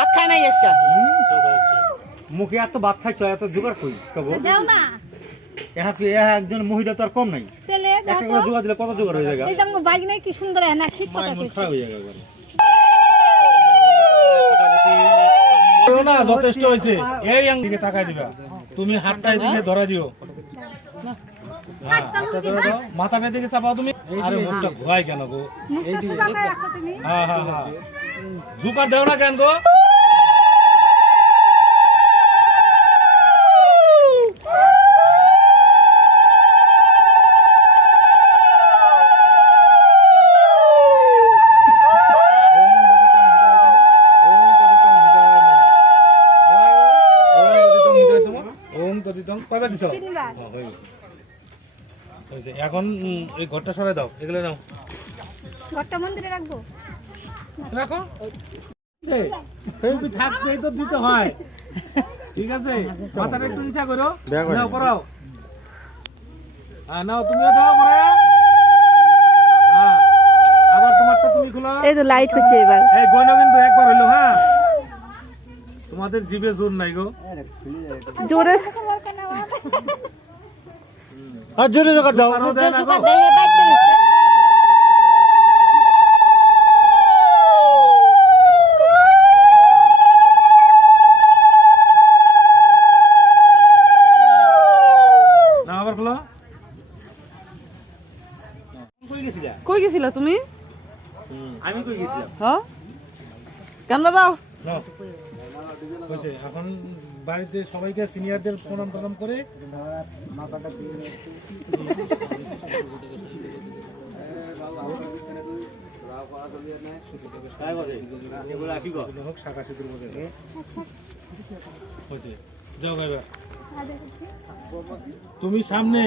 ভাত খায় নাই আজকে মুখে এত ভাত খাইছো এত জোগাড় কই তবু দাও না এখন কি একজন মহিলা তো আর কম নাই তেলে একটা করে জোগাড় দিলে কত জোগাড় হয়ে যায় এই জাঙ্গো বাইক নাই কি সুন্দর না ঠিক কথা কইছিস খারাপ হয়ে যায় না যথেষ্ট হয়েছে এই দিকে তাকাই দিবা তুমি হাতটা এদিকে ধরা দিও মাথাটা দিকে চাপাও তুমি আরে মুখটা ঘোরাই কেন গো এই দিকে হ্যাঁ হ্যাঁ হ্যাঁ জুকার দেও না কেন গো এখন এই ঘরটা সরাই দাও এগুলো নাও ঘরটা মন্দিরে রাখবো রাখো থাকতেই তো দিতে হয় ঠিক আছে মাথাটা একটু নিচা করো নাও পড়াও নাও তুমিও দাও পরে আবার তোমারটা তুমি খুলো এই তো লাইট হচ্ছে এবার এই গয়না কিন্তু একবার হইলো হ্যাঁ তোমাদের জিভে জোর নাই গো জোরে আর জোরে জোগাড় দাও না আবার খুলো কই গেছিলা কই গেছিলা তুমি আমি কই গেছিলাম হ্যাঁ কেন যাও এখন বাড়িতে সবাইকে সিনিয়রদের প্রণাম টনাম করে যাও তুমি সামনে